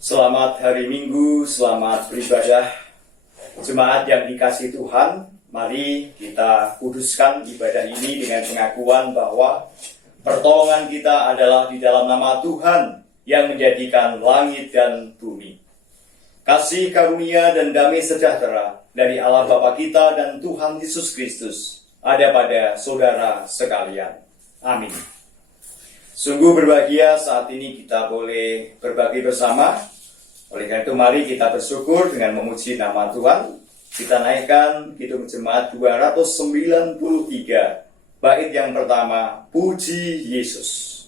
Selamat hari Minggu, selamat beribadah. Jemaat yang dikasihi Tuhan, mari kita kuduskan ibadah ini dengan pengakuan bahwa pertolongan kita adalah di dalam nama Tuhan yang menjadikan langit dan bumi. Kasih karunia dan damai sejahtera dari Allah Bapa kita dan Tuhan Yesus Kristus ada pada saudara sekalian. Amin. Sungguh berbahagia saat ini kita boleh berbagi bersama. Oleh karena itu mari kita bersyukur dengan memuji nama Tuhan. Kita naikkan Kidung Jemaat 293, bait yang pertama, Puji Yesus.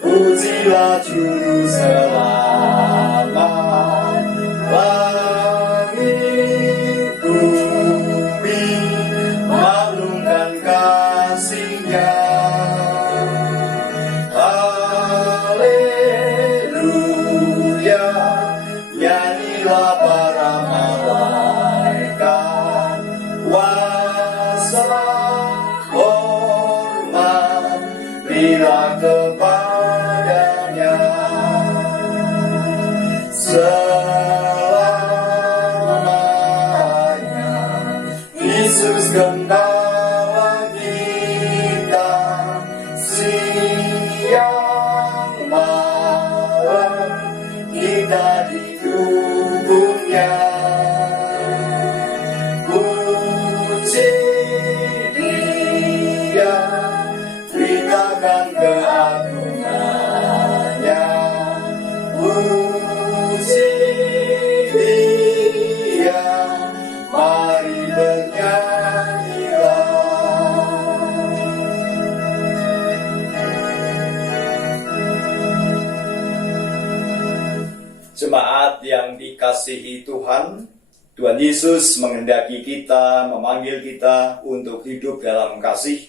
Pujilah Juru Selamat, langit bumi maklumkan kasih-Nya. Haleluya, nyanyilah para malaikat, kuasa hormat berilah kepadanya. Selamanya Yesus Gembala kita, siang malam kita didukungnya. Puji Dia, beritakan keagungannya. Puji Dia, mari bernyanyilah. Jemaat yang dikasihi Tuhan, Tuhan Yesus menghendaki kita, memanggil kita untuk hidup dalam kasih.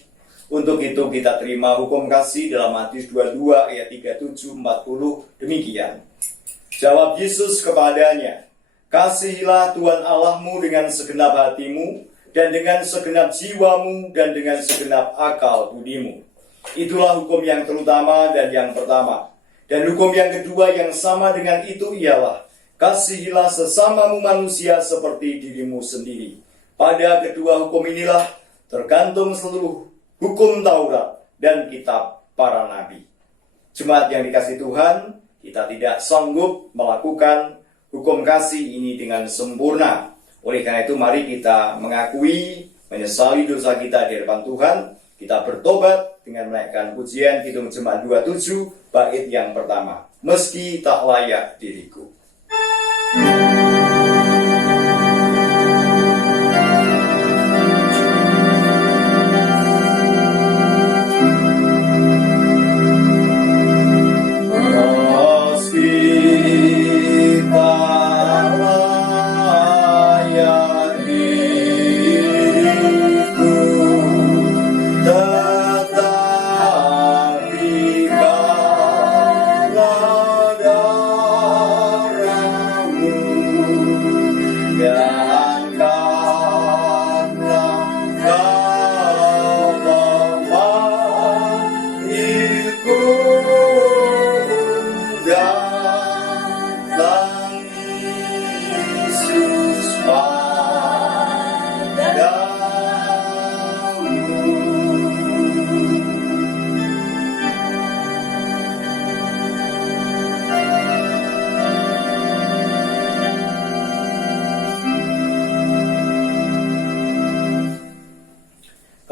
Untuk itu kita terima hukum kasih dalam Matius 22 ayat 37-40 demikian. Jawab Yesus kepadanya, kasihilah Tuhan Allahmu dengan segenap hatimu, dan dengan segenap jiwamu, dan dengan segenap akal budimu. Itulah hukum yang terutama dan yang pertama. Dan hukum yang kedua yang sama dengan itu ialah, kasihilah sesamamu manusia seperti dirimu sendiri. Pada kedua hukum inilah tergantung seluruh hukum Taurat dan kitab para nabi. Jemaat yang dikasihi Tuhan, kita tidak sanggup melakukan hukum kasih ini dengan sempurna. Oleh karena itu mari kita mengakui, menyesali dosa kita di hadapan Tuhan. Kita bertobat dengan menaikkan pujian Kidung Jemaat 27, bait yang pertama. Meski tak layak diriku.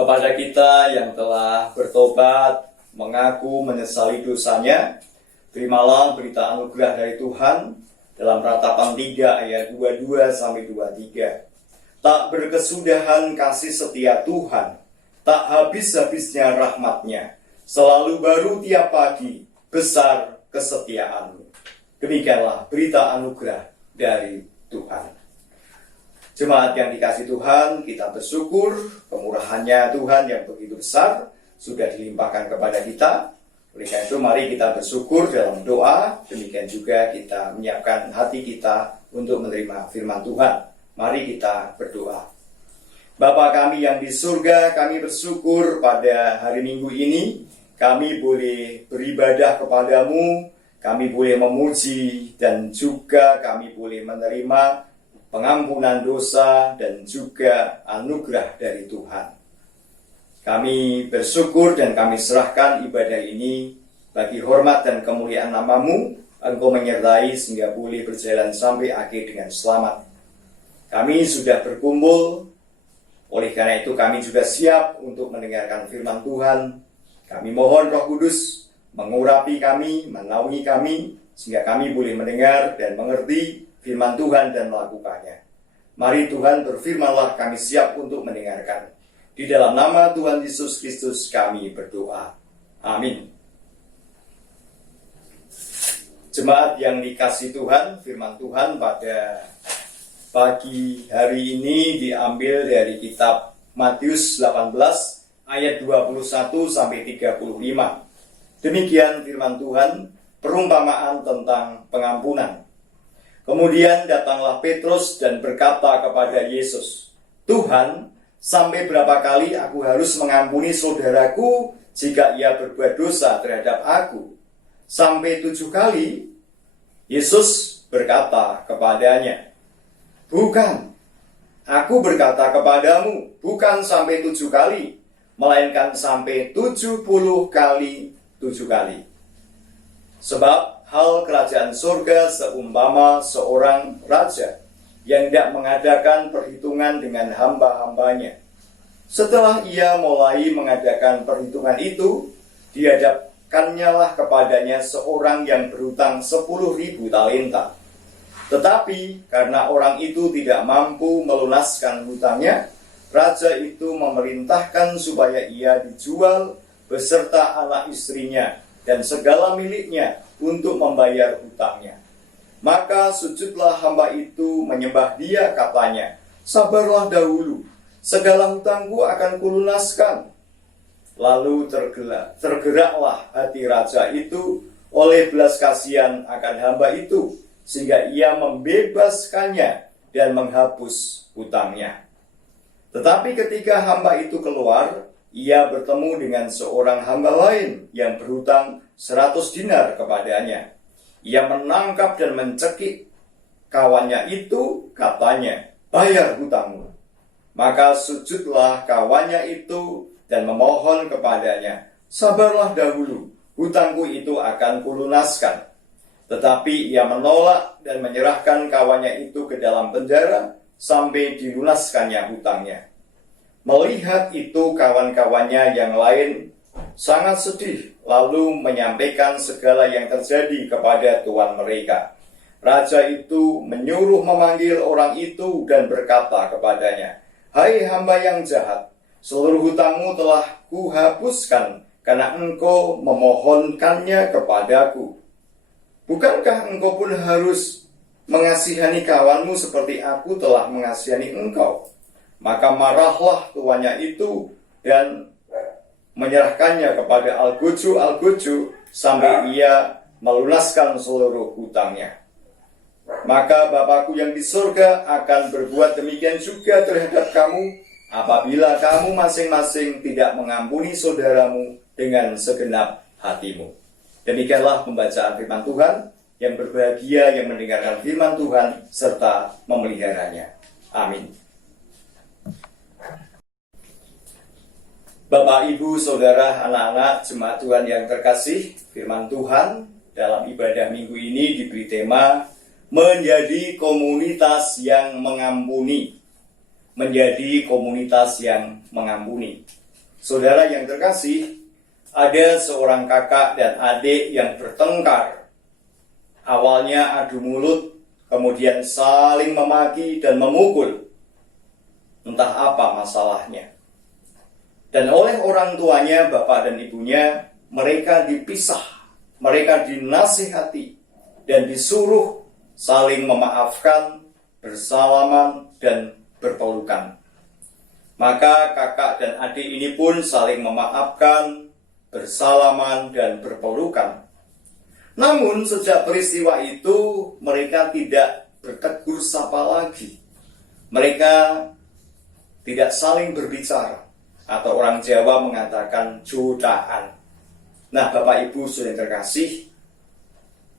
Kepada kita yang telah bertobat, mengaku menyesali dosanya, terimalah berita anugerah dari Tuhan dalam Ratapan 3 ayat 22-23. Tak berkesudahan kasih setia Tuhan, tak habis-habisnya rahmat-Nya, selalu baru tiap pagi, besar kesetiaan-Mu. Demikianlah berita anugerah dari Tuhan. Jemaat yang dikasihi Tuhan, kita bersyukur kemurahan-Nya Tuhan yang begitu besar sudah dilimpahkan kepada kita. Oleh karena itu mari kita bersyukur dalam doa, demikian juga kita menyiapkan hati kita untuk menerima firman Tuhan. Mari kita berdoa. Bapa kami yang di surga, kami bersyukur pada hari Minggu ini kami boleh beribadah kepadamu, kami boleh memuji, dan juga kami boleh menerima pengampunan dosa dan juga anugerah dari Tuhan. Kami bersyukur dan kami serahkan ibadah ini bagi hormat dan kemuliaan nama-Mu. Engkau menyertai sehingga boleh berjalan sampai akhir dengan selamat. Kami sudah berkumpul, oleh karena itu kami juga siap untuk mendengarkan firman Tuhan. Kami mohon Roh Kudus mengurapi kami, menaungi kami, sehingga kami boleh mendengar dan mengerti firman Tuhan dan melakukannya. Mari Tuhan berfirmanlah, kami siap untuk mendengarkan. Di dalam nama Tuhan Yesus Kristus kami berdoa. Amin. Jemaat yang dikasihi Tuhan, firman Tuhan pada pagi hari ini diambil dari kitab Matius 18 ayat 21 sampai 35. Demikian firman Tuhan, perumpamaan tentang pengampunan. Kemudian datanglah Petrus dan berkata kepada Yesus, "Tuhan, sampai berapa kali aku harus mengampuni saudaraku jika ia berbuat dosa terhadap aku? Sampai 7 kali?" Yesus berkata kepadanya, "Bukan, aku berkata kepadamu, bukan sampai 7 kali, melainkan sampai 70 kali 7 kali. Sebab hal kerajaan surga seumpama seorang raja yang tidak mengadakan perhitungan dengan hamba-hambanya. Setelah ia mulai mengadakan perhitungan itu, dihadapkannya lah kepadanya seorang yang berhutang 10.000 talenta. Tetapi karena orang itu tidak mampu melunaskan hutangnya, raja itu memerintahkan supaya ia dijual beserta anak istrinya dan segala miliknya untuk membayar hutangnya. Maka sujudlah hamba itu menyembah dia, katanya, 'Sabarlah dahulu, segala hutangku akan kulunaskan.' Lalu tergeraklah hati raja itu oleh belas kasihan akan hamba itu, sehingga ia membebaskannya dan menghapus hutangnya. Tetapi ketika hamba itu keluar, ia bertemu dengan seorang hamba lain yang berhutang 100 dinar kepadanya. Ia menangkap dan mencekik kawannya itu, katanya, 'Bayar hutangmu.' Maka sujudlah kawannya itu dan memohon kepadanya, 'Sabarlah dahulu, hutangku itu akan kulunaskan.' Tetapi ia menolak dan menyerahkan kawannya itu ke dalam penjara sampai dilunaskannya hutangnya. Melihat itu kawan-kawannya yang lain sangat sedih, lalu menyampaikan segala yang terjadi kepada tuan mereka. Raja itu menyuruh memanggil orang itu dan berkata kepadanya, 'Hai hamba yang jahat, seluruh hutangmu telah kuhapuskan karena engkau memohonkannya kepadaku. Bukankah engkau pun harus mengasihani kawanmu seperti aku telah mengasihani engkau?' Maka marahlah tuannya itu dan menyerahkannya kepada algojo sampai ia melunaskan seluruh hutangnya. Maka Bapakku yang di surga akan berbuat demikian juga terhadap kamu, apabila kamu masing-masing tidak mengampuni saudaramu dengan segenap hatimu." Demikianlah pembacaan firman Tuhan. Yang berbahagia yang mendengarkan firman Tuhan serta memeliharanya. Amin. Bapak, Ibu, Saudara, anak-anak, jemaat Tuhan yang terkasih, firman Tuhan dalam ibadah minggu ini diberi tema menjadi komunitas yang mengampuni. Menjadi komunitas yang mengampuni. Saudara yang terkasih, ada seorang kakak dan adik yang bertengkar. Awalnya adu mulut, kemudian saling memaki dan memukul. Entah apa masalahnya. Dan oleh orang tuanya, bapak dan ibunya, mereka dipisah, mereka dinasihati, dan disuruh saling memaafkan, bersalaman, dan berpelukan. Maka kakak dan adik ini pun saling memaafkan, bersalaman, dan berpelukan. Namun sejak peristiwa itu mereka tidak bertegur sapa lagi. Mereka tidak saling berbicara, atau orang Jawa mengatakan jodaan. Nah, Bapak Ibu saudara yang terkasih,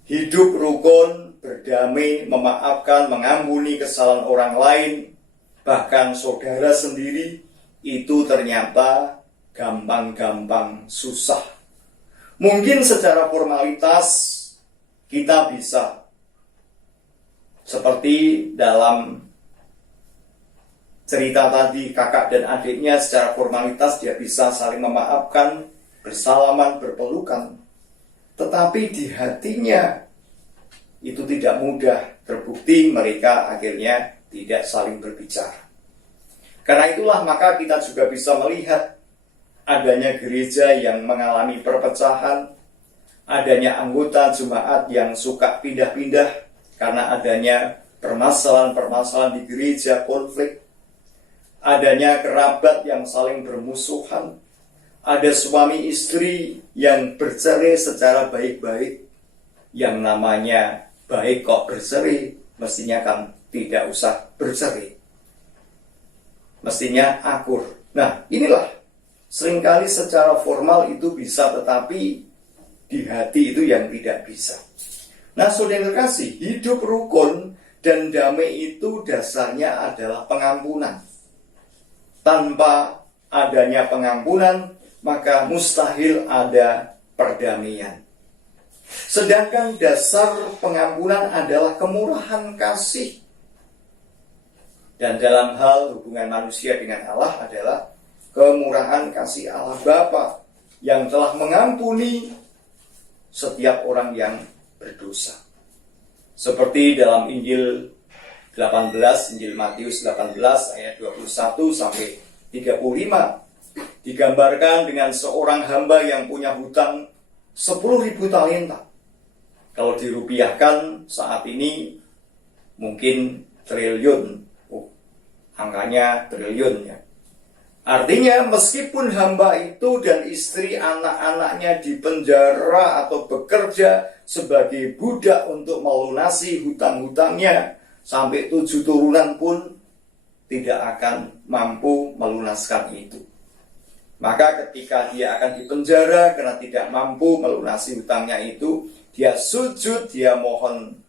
hidup rukun, berdamai, memaafkan, mengampuni kesalahan orang lain, bahkan saudara sendiri, itu ternyata gampang-gampang susah. Mungkin secara formalitas kita bisa seperti dalam cerita tadi, kakak dan adiknya secara formalitas dia bisa saling memaafkan, bersalaman, berpelukan. Tetapi di hatinya itu tidak mudah, terbukti mereka akhirnya tidak saling berbicara. Karena itulah maka kita juga bisa melihat adanya gereja yang mengalami perpecahan, adanya anggota jemaat yang suka pindah-pindah karena adanya permasalahan-permasalahan di gereja, konflik, adanya kerabat yang saling bermusuhan, ada suami istri yang bercerai secara baik-baik. Yang namanya baik kok bercerai, mestinya kan tidak usah bercerai, mestinya akur. Nah, inilah seringkali secara formal itu bisa, tetapi di hati itu yang tidak bisa. Nah, saudara terkasih, hidup rukun dan damai itu dasarnya adalah pengampunan. Tanpa adanya pengampunan, maka mustahil ada perdamaian. Sedangkan dasar pengampunan adalah kemurahan kasih. Dan dalam hal hubungan manusia dengan Allah adalah kemurahan kasih Allah Bapa yang telah mengampuni setiap orang yang berdosa. Seperti dalam Injil 18, Injil Matius 18 ayat 21 sampai 35, digambarkan dengan seorang hamba yang punya hutang 10.000 talenta. Kalau dirupiahkan saat ini mungkin triliun. Angkanya triliun ya. Artinya meskipun hamba itu dan istri anak-anaknya dipenjara atau bekerja sebagai budak untuk melunasi hutang-hutangnya sampai 7 turunan pun tidak akan mampu melunaskan itu. Maka ketika dia akan dipenjara karena tidak mampu melunasi hutangnya itu, dia sujud, dia mohon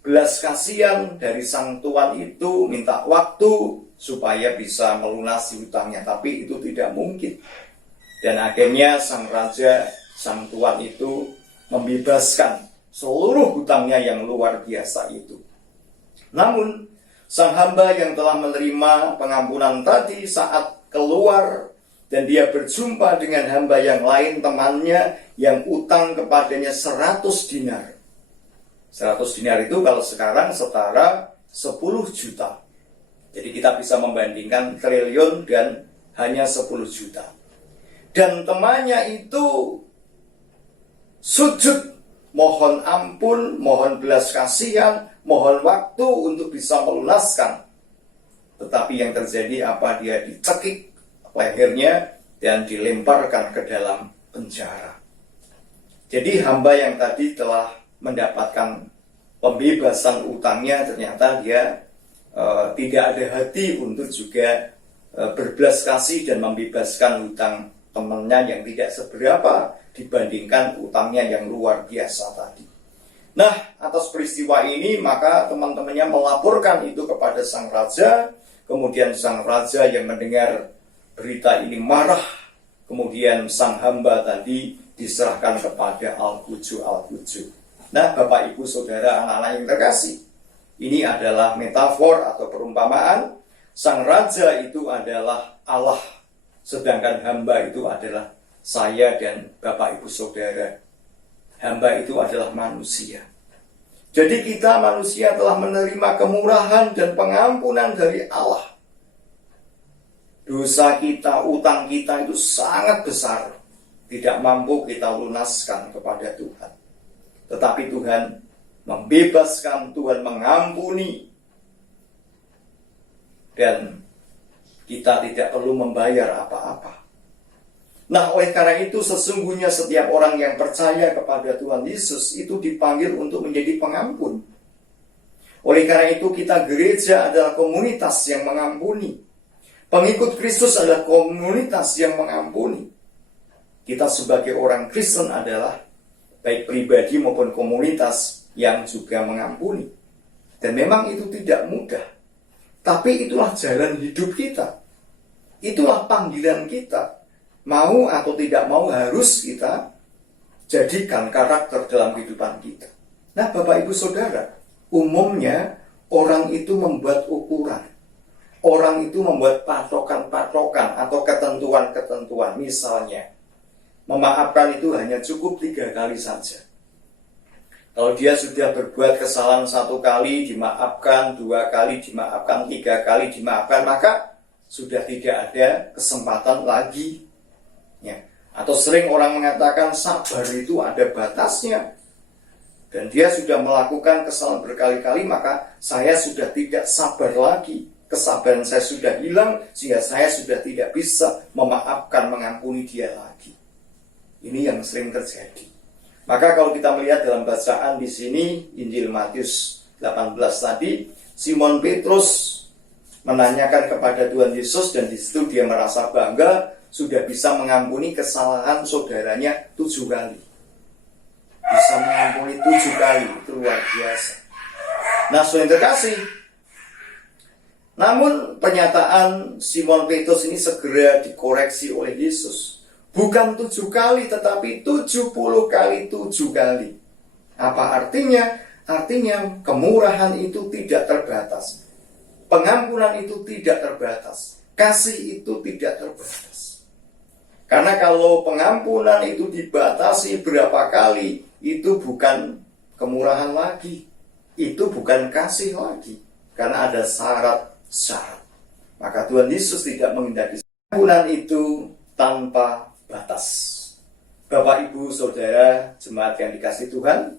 belas kasihan dari sang tuan itu, minta waktu supaya bisa melunasi hutangnya, tapi itu tidak mungkin. Dan akhirnya sang raja, sang tuan itu membebaskan seluruh hutangnya yang luar biasa itu. Namun sang hamba yang telah menerima pengampunan tadi saat keluar dan dia berjumpa dengan hamba yang lain, temannya yang utang kepadanya 100 dinar. 100 dinar itu kalau sekarang setara 10 juta. Jadi kita bisa membandingkan triliun dan hanya 10 juta. Dan temannya itu sujud, mohon ampun, mohon belas kasihan, mohon waktu untuk bisa melunaskan. Tetapi yang terjadi apa? Dia dicekik lehernya dan dilemparkan ke dalam penjara. Jadi hamba yang tadi telah mendapatkan pembebasan utangnya, ternyata dia tidak ada hati untuk juga berbelas kasih dan membebaskan utang temannya yang tidak seberapa dibandingkan utangnya yang luar biasa tadi. Nah, atas peristiwa ini maka teman-temannya melaporkan itu kepada sang raja. Kemudian sang raja yang mendengar berita ini marah. Kemudian sang hamba tadi diserahkan kepada Al-Quju. Nah, Bapak Ibu Saudara, anak-anak yang terkasih, ini adalah metafor atau perumpamaan. Sang raja itu adalah Allah, sedangkan hamba itu adalah saya dan Bapak Ibu Saudara. Hamba itu adalah manusia. Jadi kita manusia telah menerima kemurahan dan pengampunan dari Allah. Dosa kita, utang kita itu sangat besar, tidak mampu kita lunaskan kepada Tuhan. Tetapi Tuhan membebaskan, Tuhan mengampuni, dan kita tidak perlu membayar apa-apa. Nah, oleh karena itu sesungguhnya setiap orang yang percaya kepada Tuhan Yesus itu dipanggil untuk menjadi pengampun. Oleh karena itu kita gereja adalah komunitas yang mengampuni. Pengikut Kristus adalah komunitas yang mengampuni. Kita sebagai orang Kristen adalah baik pribadi maupun komunitas yang juga mengampuni. Dan memang itu tidak mudah. Tapi itulah jalan hidup kita. Itulah panggilan kita. Mau atau tidak mau harus kita jadikan karakter dalam kehidupan kita. Nah, Bapak Ibu Saudara, umumnya orang itu membuat ukuran. Orang itu membuat patokan-patokan atau ketentuan-ketentuan. Misalnya, memaafkan itu hanya cukup 3 kali saja. Kalau dia sudah berbuat kesalahan 1 kali dimaafkan, 2 kali dimaafkan, 3 kali dimaafkan, maka sudah tidak ada kesempatan lagi. Ya. Atau sering orang mengatakan sabar itu ada batasnya. Dan dia sudah melakukan kesalahan berkali-kali, maka saya sudah tidak sabar lagi. Kesabaran saya sudah hilang, sehingga saya sudah tidak bisa memaafkan, mengampuni dia lagi. Ini yang sering terjadi. Maka kalau kita melihat dalam bacaan di sini, Injil Matius 18 tadi, Simon Petrus menanyakan kepada Tuhan Yesus, dan di situ dia merasa bangga, sudah bisa mengampuni kesalahan saudaranya 7 kali. Bisa mengampuni 7 kali, itu luar biasa. Nah, saudara yang terkasih, namun pernyataan Simon Petrus ini segera dikoreksi oleh Yesus. Bukan 7 kali, tetapi 70 kali 7 kali. Apa artinya? Artinya kemurahan itu tidak terbatas. Pengampunan itu tidak terbatas. Kasih itu tidak terbatas. Karena kalau pengampunan itu dibatasi berapa kali, itu bukan kemurahan lagi. Itu bukan kasih lagi. Karena ada syarat-syarat. Maka Tuhan Yesus tidak menghendaki pengampunan itu tanpa batas. Bapak, Ibu, Saudara, jemaat yang dikasihi Tuhan,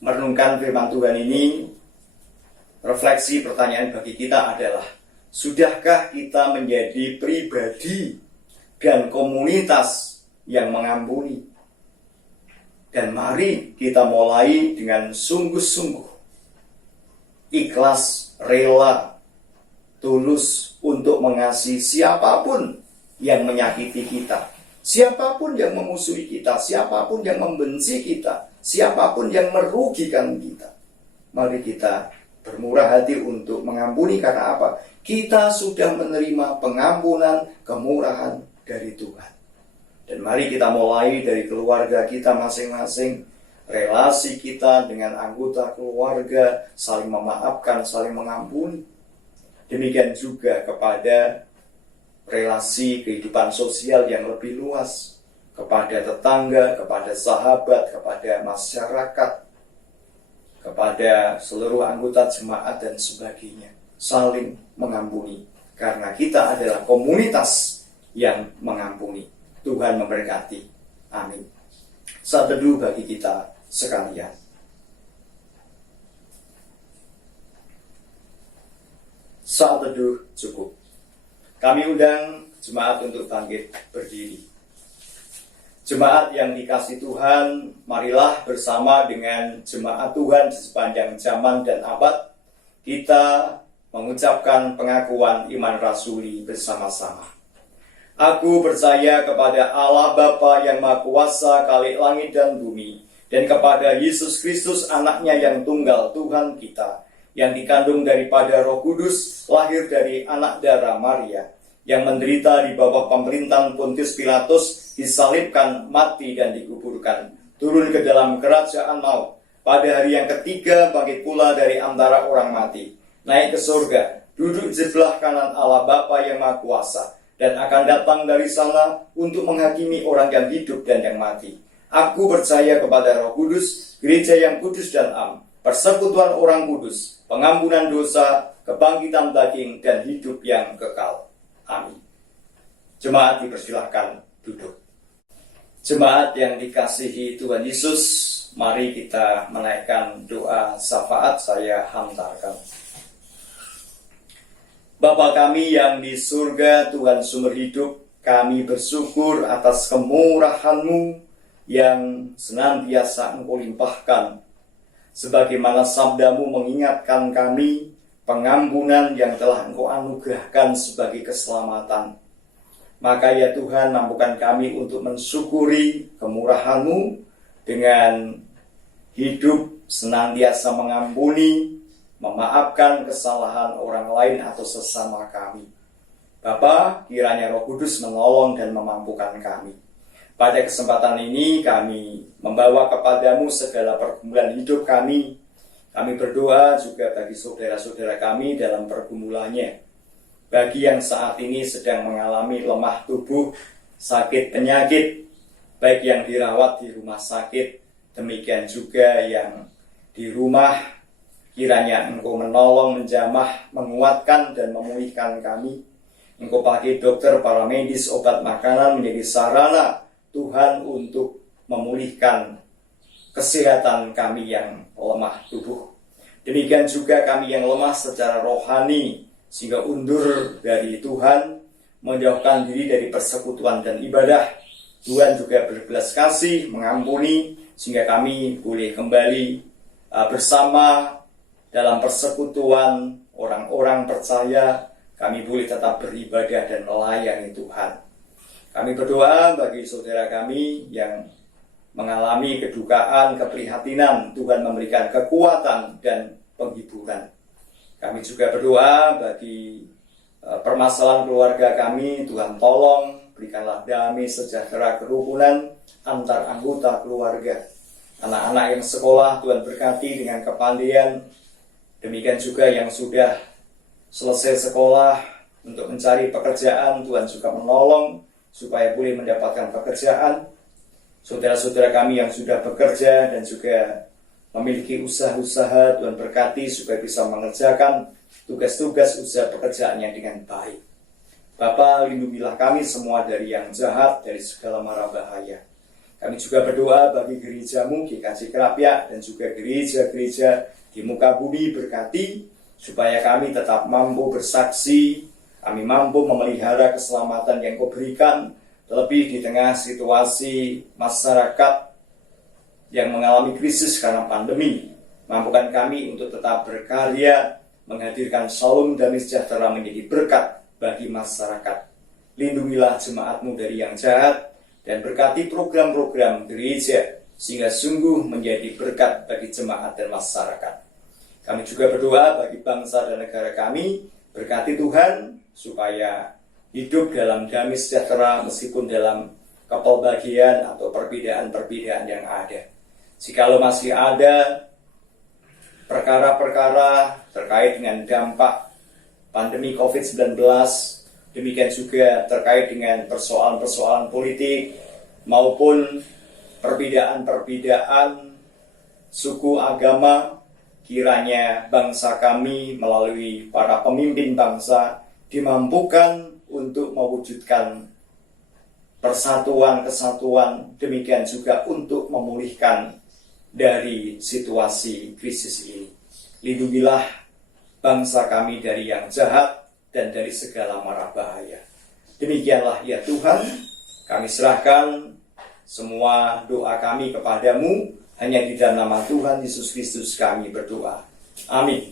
merenungkan firman Tuhan ini, refleksi pertanyaan bagi kita adalah, sudahkah kita menjadi pribadi dan komunitas yang mengampuni? Dan mari kita mulai dengan sungguh-sungguh, ikhlas, rela, tulus untuk mengasihi siapapun yang menyakiti kita, siapapun yang memusuhi kita, siapapun yang membenci kita, siapapun yang merugikan kita. Mari kita bermurah hati untuk mengampuni. Karena apa? Kita sudah menerima pengampunan, kemurahan dari Tuhan. Dan mari kita mulai dari keluarga kita masing-masing, relasi kita dengan anggota keluarga, saling memaafkan, saling mengampuni. Demikian juga kepada relasi kehidupan sosial yang lebih luas, kepada tetangga, kepada sahabat, kepada masyarakat, kepada seluruh anggota jemaat dan sebagainya. Saling mengampuni, karena kita adalah komunitas yang mengampuni. Tuhan memberkati. Amin. Saat teduh bagi kita sekalian. Saat teduh cukup. Kami undang jemaat untuk bangkit berdiri. Jemaat yang dikasihi Tuhan, marilah bersama dengan jemaat Tuhan di sepanjang zaman dan abad, kita mengucapkan pengakuan iman rasuli bersama-sama. Aku percaya kepada Allah Bapa yang Maha Kuasa, Khalik langit dan bumi, dan kepada Yesus Kristus, anaknya yang tunggal, Tuhan kita, yang dikandung daripada Roh Kudus, lahir dari anak darah Maria, yang menderita di bawah pemerintahan Pontius Pilatus, disalibkan, mati dan dikuburkan, turun ke dalam kerajaan maut, pada hari yang ketiga bangkit pula dari antara orang mati, naik ke surga, duduk di sebelah kanan Allah Bapa yang Maha Kuasa, dan akan datang dari sana untuk menghakimi orang yang hidup dan yang mati. Aku percaya kepada Roh Kudus, gereja yang kudus dan am, persekutuan orang kudus, pengampunan dosa, kebangkitan daging, dan hidup yang kekal. Amin. Jemaat dipersilahkan duduk. Jemaat yang dikasihi Tuhan Yesus, mari kita menaikkan doa syafaat. Saya hantarkan. Bapa kami yang di surga, Tuhan sumber hidup, kami bersyukur atas kemurahan-Mu yang senantiasa Engkau limpahkan. Sebagaimana sabda-Mu mengingatkan kami pengampunan yang telah Engkau anugerahkan sebagai keselamatan. Maka ya Tuhan, mampukan kami untuk mensyukuri kemurahan-Mu dengan hidup senantiasa mengampuni, memaafkan kesalahan orang lain atau sesama kami. Bapa, kiranya Roh Kudus menolong dan memampukan kami. Pada kesempatan ini kami membawa kepadamu segala pergumulan hidup kami. Kami berdoa juga bagi saudara-saudara kami dalam pergumulannya. Bagi yang saat ini sedang mengalami lemah tubuh, sakit penyakit, baik yang dirawat di rumah sakit, demikian juga yang di rumah, kiranya Engkau menolong, menjamah, menguatkan, dan memulihkan kami. Engkau pakai dokter, para medis, obat, makanan menjadi sarana Tuhan untuk memulihkan kesehatan kami yang lemah tubuh. Demikian juga kami yang lemah secara rohani, sehingga undur dari Tuhan, menjauhkan diri dari persekutuan dan ibadah. Tuhan juga berbelas kasih, mengampuni, sehingga kami boleh kembali bersama dalam persekutuan orang-orang percaya. Kami boleh tetap beribadah dan melayani Tuhan. Kami berdoa bagi saudara kami yang mengalami kedukaan, keprihatinan. Tuhan memberikan kekuatan dan penghiburan. Kami juga berdoa bagi permasalahan keluarga kami. Tuhan tolong, berikanlah damai, sejahtera, kerukunan antar anggota keluarga. Anak-anak yang sekolah, Tuhan berkati dengan kepandaian. Demikian juga yang sudah selesai sekolah untuk mencari pekerjaan, Tuhan juga menolong supaya boleh mendapatkan pekerjaan. Saudara-saudara kami yang sudah bekerja dan juga memiliki usaha-usaha, Tuhan berkati supaya bisa mengerjakan tugas-tugas usaha pekerjaannya dengan baik. Bapa, lindungilah kami semua dari yang jahat, dari segala mara bahaya. Kami juga berdoa bagi gereja-Mu, GKJ Kerapia, dan juga gereja-gereja di muka bumi, berkati supaya kami tetap mampu bersaksi, kami mampu memelihara keselamatan yang Kau berikan, terlebih di tengah situasi masyarakat yang mengalami krisis karena pandemi. Mampukan kami untuk tetap berkarya, menghadirkan shalom damai sejahtera menjadi berkat bagi masyarakat. Lindungilah jemaat-Mu dari yang jahat, dan berkati program-program gereja, sehingga sungguh menjadi berkat bagi jemaat dan masyarakat. Kami juga berdoa bagi bangsa dan negara kami, berkati Tuhan, supaya hidup dalam damai sejahtera meskipun dalam kepelbagian atau perbedaan-perbedaan yang ada. Jikalau masih ada perkara-perkara terkait dengan dampak pandemi COVID-19, demikian juga terkait dengan persoalan-persoalan politik maupun perbedaan-perbedaan suku agama, kiranya bangsa kami melalui para pemimpin bangsa dimampukan untuk mewujudkan persatuan, kesatuan, demikian juga untuk memulihkan dari situasi krisis ini. Lindungilah bangsa kami dari yang jahat dan dari segala mara bahaya. Demikianlah ya Tuhan, kami serahkan semua doa kami kepadamu. Hanya di dalam nama Tuhan Yesus Kristus kami berdoa. Amin.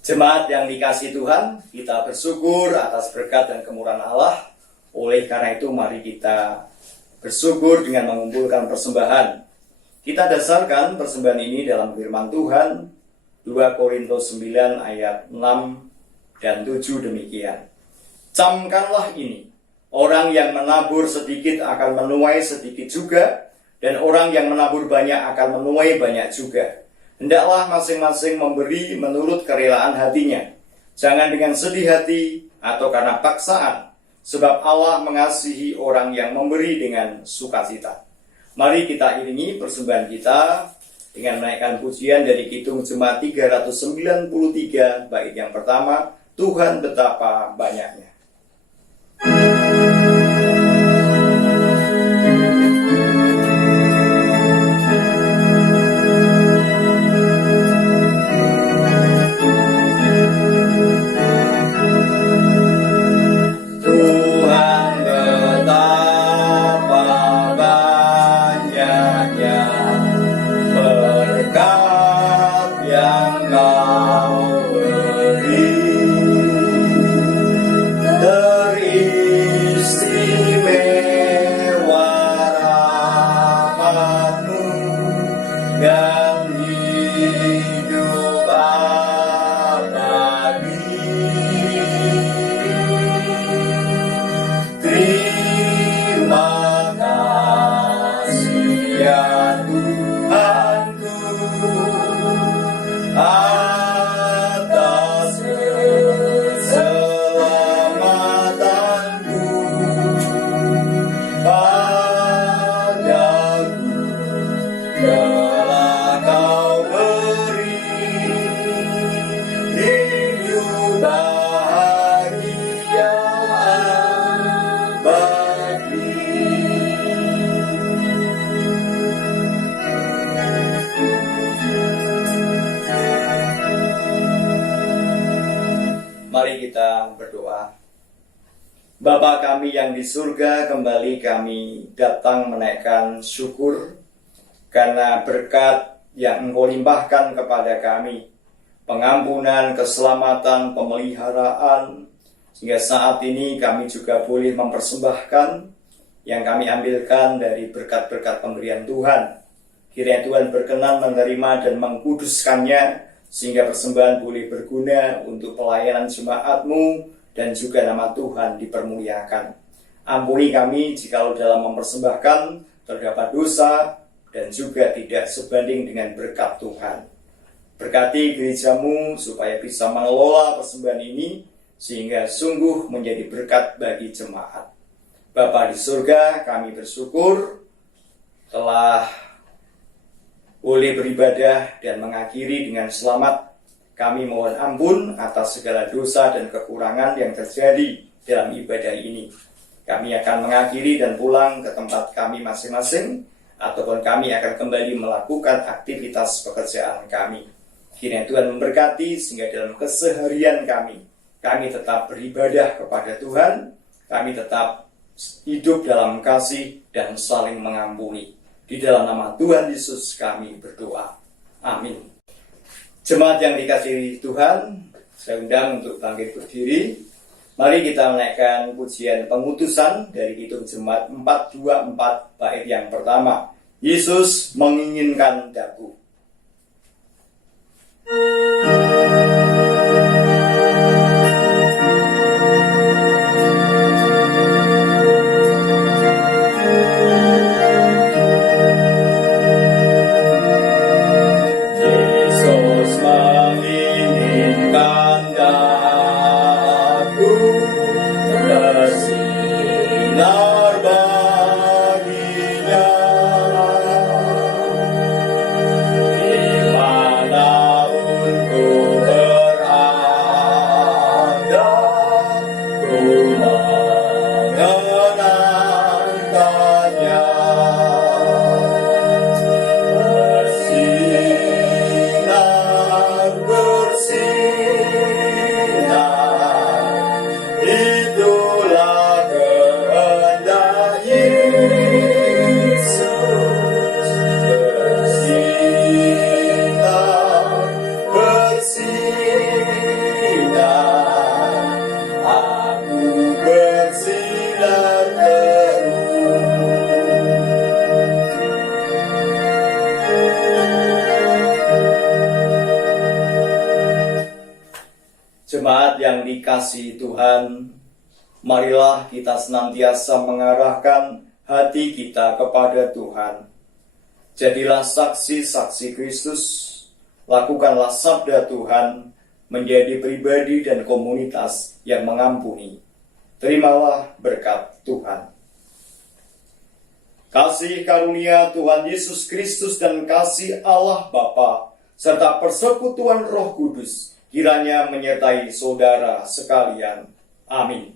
Jemaat yang dikasihi Tuhan, kita bersyukur atas berkat dan kemurahan Allah. Oleh karena itu, mari kita bersyukur dengan mengumpulkan persembahan. Kita dasarkan persembahan ini dalam firman Tuhan, 2 Korintus 9 ayat 6 dan 7 demikian. Camkanlah ini. Orang yang menabur sedikit akan menuai sedikit juga, dan orang yang menabur banyak akan menuai banyak juga. Hendaklah masing-masing memberi menurut kerelaan hatinya. Jangan dengan sedih hati atau karena paksaan, sebab Allah mengasihi orang yang memberi dengan sukacita. Mari kita iringi persembahan kita dengan menaikkan pujian dari Kidung Jemaat 393, bait yang pertama, Tuhan betapa banyaknya. kita berdoa. Bapa kami yang di surga, kembali kami datang menaikkan syukur karena berkat yang Engkau limpahkan kepada kami, pengampunan, keselamatan, pemeliharaan, sehingga saat ini kami juga boleh mempersembahkan yang kami ambilkan dari berkat-berkat pemberian Tuhan. Kiranya Tuhan berkenan menerima dan mengkuduskannya, sehingga persembahan boleh berguna untuk pelayanan jemaat-Mu dan juga nama Tuhan dipermuliakan. Ampuni kami jikalau dalam mempersembahkan terdapat dosa dan juga tidak sebanding dengan berkat Tuhan. Berkati gereja-Mu supaya bisa mengelola persembahan ini sehingga sungguh menjadi berkat bagi jemaat. Bapa di surga, kami bersyukur telah boleh beribadah dan mengakhiri dengan selamat. Kami mohon ampun atas segala dosa dan kekurangan yang terjadi dalam ibadah ini. Kami akan mengakhiri dan pulang ke tempat kami masing-masing, ataupun kami akan kembali melakukan aktivitas pekerjaan kami. Kiranya Tuhan memberkati sehingga dalam keseharian kami tetap beribadah kepada Tuhan, kami tetap hidup dalam kasih dan saling mengampuni. Di dalam nama Tuhan Yesus kami berdoa. Amin. Jemaat yang dikasihi Tuhan, saya undang untuk bangkit berdiri. Mari kita menaikkan pujian pengutusan dari Kidung Jemaat 424 bait yang pertama. Yesus menginginkan daku. Jemaat yang dikasihi Tuhan, marilah kita senantiasa mengarahkan hati kita kepada Tuhan. Jadilah saksi-saksi Kristus, lakukanlah sabda Tuhan menjadi pribadi dan komunitas yang mengampuni. Terimalah berkat Tuhan. Kasih karunia Tuhan Yesus Kristus dan kasih Allah Bapa serta persekutuan Roh Kudus kiranya menyertai saudara sekalian. Amin.